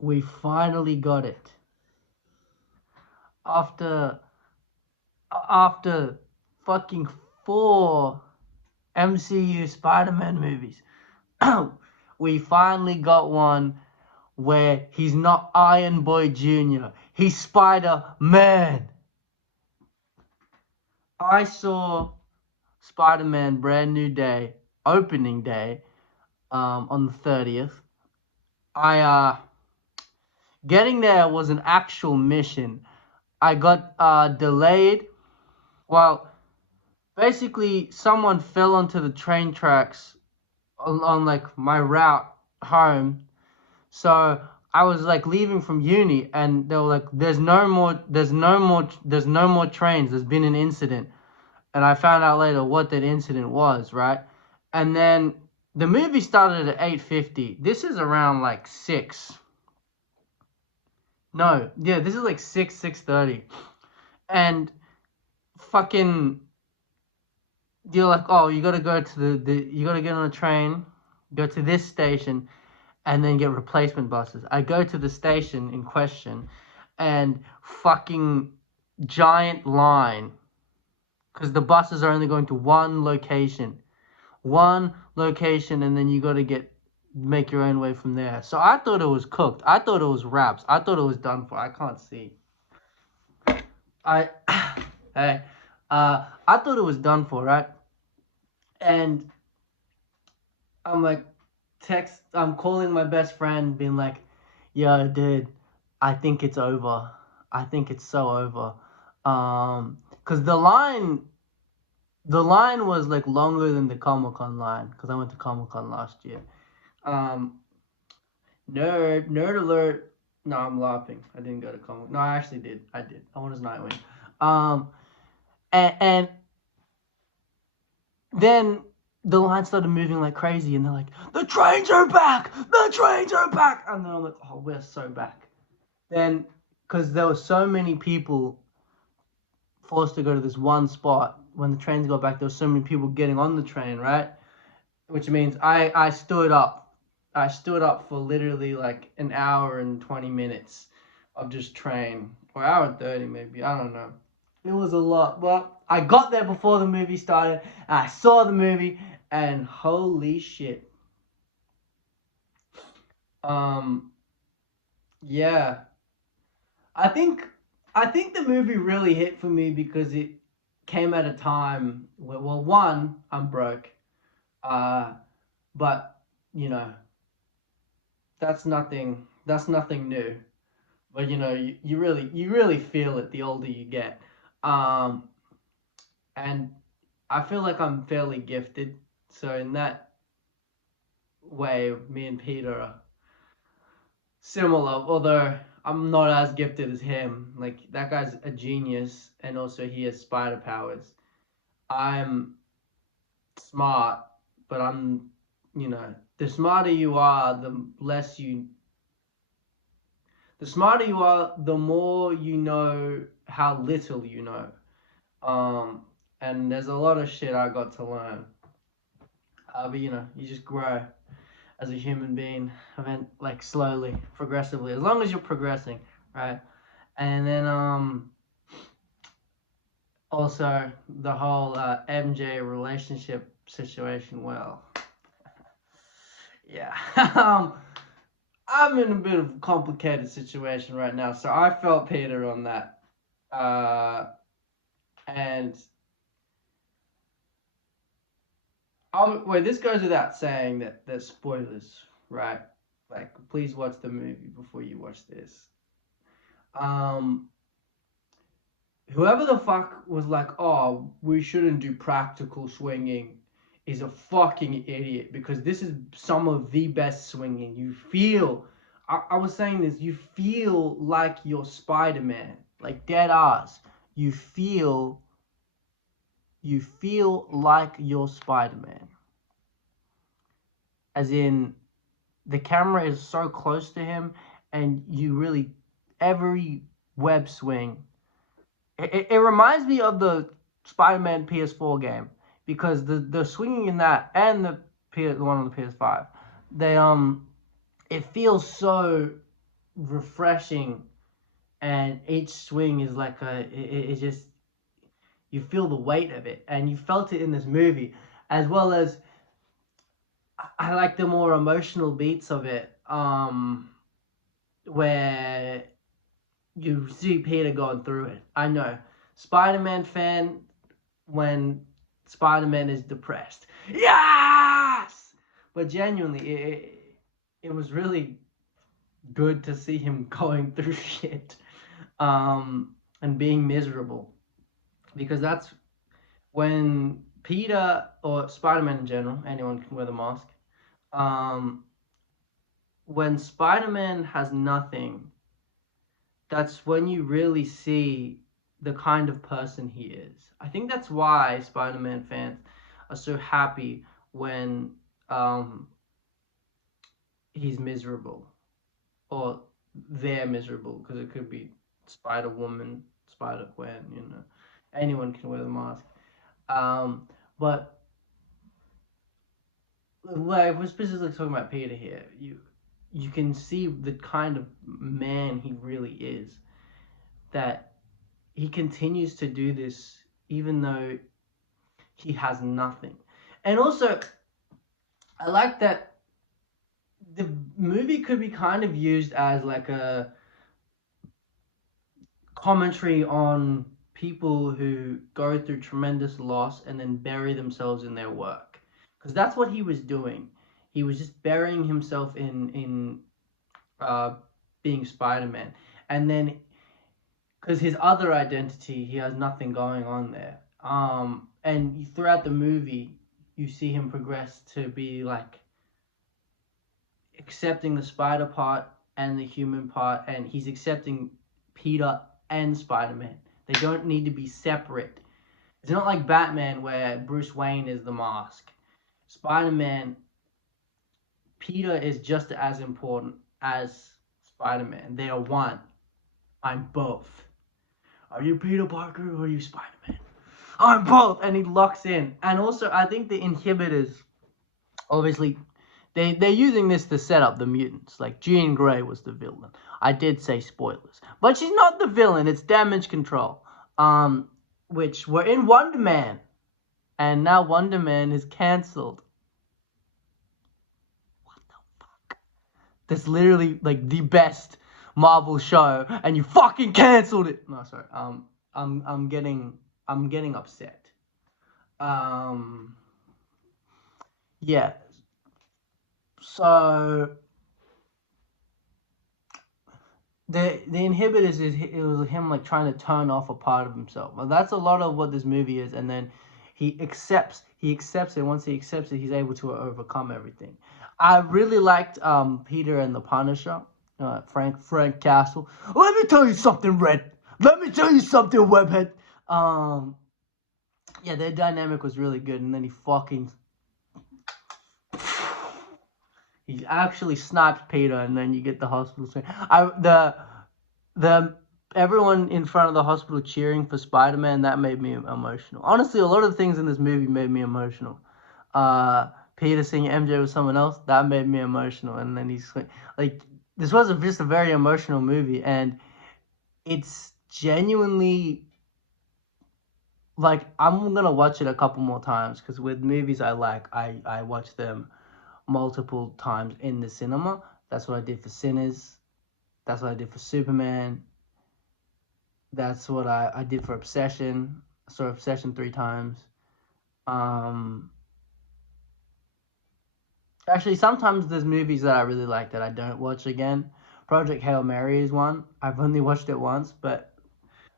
We finally got it. After after fucking 4 MCU Spider-Man movies, we finally got one where he's not Iron Boy Jr. He's Spider-Man. I saw Spider-Man Brand New Day, opening day, on the 30th. I Getting there was an actual mission. I got delayed. Well, basically, someone fell onto the train tracks on like my route home. So I was like leaving from uni, and they were like, there's no more trains. There's been an incident." And I found out later what that incident was, right? And then the movie started at 8:50. This is around like 6. No, yeah, this is like 6:30. And fucking you're like, "Oh, you got to go to you got to get on a train, go to this station and then get replacement buses." I go to the station in question and fucking giant line, cuz the buses are only going to one location, and then you got to make your own way from there. So I thought it was cooked. I thought it was wraps. I thought it was done for. I can't see. I hey, I thought it was done for, right? And I'm like, I'm calling my best friend, being like, "Yo, dude, I think it's over. I think it's so over." Cause the line was like longer than the Comic Con line, cause I went to Comic Con last year. Um, nerd alert. No, I'm laughing. I didn't go to Comic. No, I actually did. I did. I went as Nightwing. Um, and then the line started moving like crazy, and they're like, "The trains are back! The trains are back!" And then I'm like, "Oh, we're so back." Then, because there were so many people forced to go to this one spot, when the trains got back, there were so many people getting on the train, right? Which means I stood up. I stood up for literally like an hour and 20 minutes of just train, or hour and 30 maybe. I don't know. It was a lot, but I got there before the movie started. I saw the movie, and holy shit. Um, yeah, I think I think the movie really hit for me because it came at a time where, well, one, I'm broke, uh, but you know that's nothing new. But you really feel it the older you get, um, and I feel like I'm fairly gifted. So in that way, me and Peter are similar, although I'm not as gifted as him. Like, that guy's a genius, and also he has spider powers. I'm smart, but the smarter you are, the smarter you are, the more you know how little you know. Um, and there's a lot of shit I got to learn. But you just grow as a human being, like slowly, progressively, as long as you're progressing, right? And then also the whole MJ relationship situation. Well, yeah, I'm in a bit of a complicated situation right now, so I felt Peter on that. Uh, and wait, this goes without saying that there's spoilers, right? Like, please watch the movie before you watch this. Um, Whoever the fuck was like, "Oh, we shouldn't do practical swinging," is a fucking idiot, because this is some of the best swinging. I was saying this, you feel like you're Spider Man, like dead ass. You feel, you feel like you're Spider Man. As in, the camera is so close to him, and you really, every web swing, it reminds me of the Spider-Man PS4 game, because the swinging in that and the one on the PS5, they it feels so refreshing, and each swing is like it just, you feel the weight of it, and you felt it in this movie, as well as I like the more emotional beats of it, where you see Peter going through it. I know, Spider-Man fan, when Spider-Man is depressed, yes, but genuinely, it was really good to see him going through shit, and being miserable, because that's when Peter, or Spider-Man in general, anyone can wear the mask. Um, when Spider-Man has nothing, that's when you really see the kind of person he is. I think that's why Spider-Man fans are so happy when um, he's miserable, or they're miserable, because it could be Spider-Woman, Spider-Gwen, anyone can wear the mask. Um, but like we're specifically talking about Peter here, you can see the kind of man he really is. That he continues to do this even though he has nothing. And also, I like that the movie could be kind of used as like a commentary on people who go through tremendous loss and then bury themselves in their work, because that's what he was doing. He was just burying himself in uh, being Spider-Man, and then because his other identity, he has nothing going on there. And throughout the movie, you see him progress to be like accepting the spider part and the human part, and he's accepting Peter and Spider-Man. They don't need to be separate. It's not like Batman where Bruce Wayne is the mask. Spider-Man, Peter is just as important as Spider-Man. They are one. I'm both. Are you Peter Parker or are you Spider-Man? I'm both, and he locks in. And also, I think the inhibitors, obviously, they're using this to set up the mutants. Like Jean Grey was the villain. I did say spoilers, but she's not the villain. It's Damage Control, which were in Wonder Man, and now Wonder Man is cancelled. What the fuck? That's literally like the best Marvel show, and you fucking cancelled it. No, sorry. I'm getting upset. Um, yeah. So the inhibitors is it was him like trying to turn off a part of himself. Well, that's a lot of what this movie is, and then he accepts it. Once he accepts it, he's able to overcome everything. I really liked Peter and the Punisher, Frank Castle. Let me tell you something, Red. Let me tell you something, Webhead. Um, yeah, their dynamic was really good, and then he actually snipes Peter, and then you get the hospital scene. The everyone in front of the hospital cheering for Spider-Man, that made me emotional. Honestly, a lot of the things in this movie made me emotional. Peter seeing MJ with someone else, that made me emotional. And then he's like this was just a very emotional movie, and it's genuinely like I'm gonna watch it a couple more times, because with movies I watch them multiple times in the cinema. That's what I did for Sinners. That's what I did for Superman. That's what I did for Obsession. I saw Obsession 3 times. Um, Actually, sometimes there's movies that I really like that I don't watch again. Project Hail Mary is one. I've only watched it once, but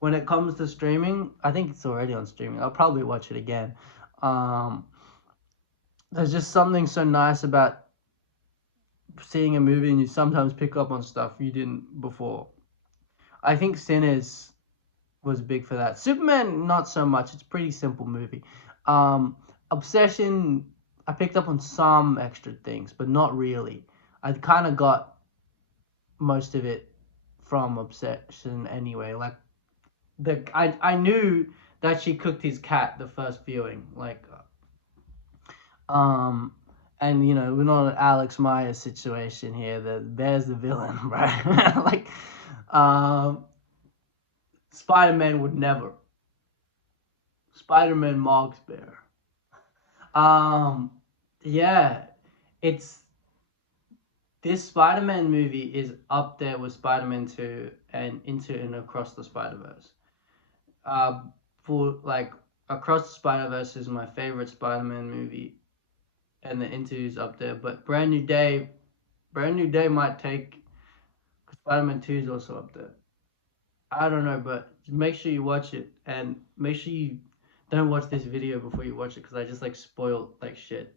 when it comes to streaming, I think it's already on streaming. I'll probably watch it again. Um, there's just something so nice about seeing a movie and you sometimes pick up on stuff you didn't before. I think Sinners was big for that. Superman, not so much. It's a pretty simple movie. Obsession, I picked up on some extra things, but not really. I kind of got most of it from Obsession anyway. Like I knew that she cooked his cat the first viewing. Like um And we're not an Alex Myers situation here. The bear's the villain, right? Like, Spider-Man would never. Spider-Man mocks bear. Um, yeah, it's this Spider-Man movie is up there with Spider-Man 2 and Into and Across the Spider-Verse. Uh, for like Across the Spider-Verse is my favorite Spider-Man movie, and the Into is up there. But Brand New Day might take. Spider-Man 2 is also up there. I don't know, but make sure you watch it and make sure you don't watch this video before you watch it because I just like spoiled like shit.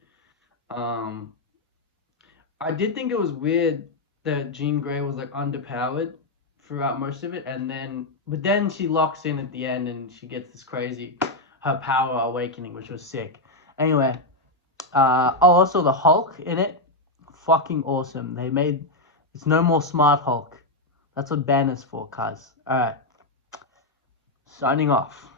Um, I did think it was weird that Jean Grey was like underpowered throughout most of it, but then she locks in at the end and she gets this crazy her power awakening, which was sick. Anyway, also the Hulk in it, fucking awesome. It's no more Smart Hulk. That's what Banner's for, cuz. Alright. Signing off.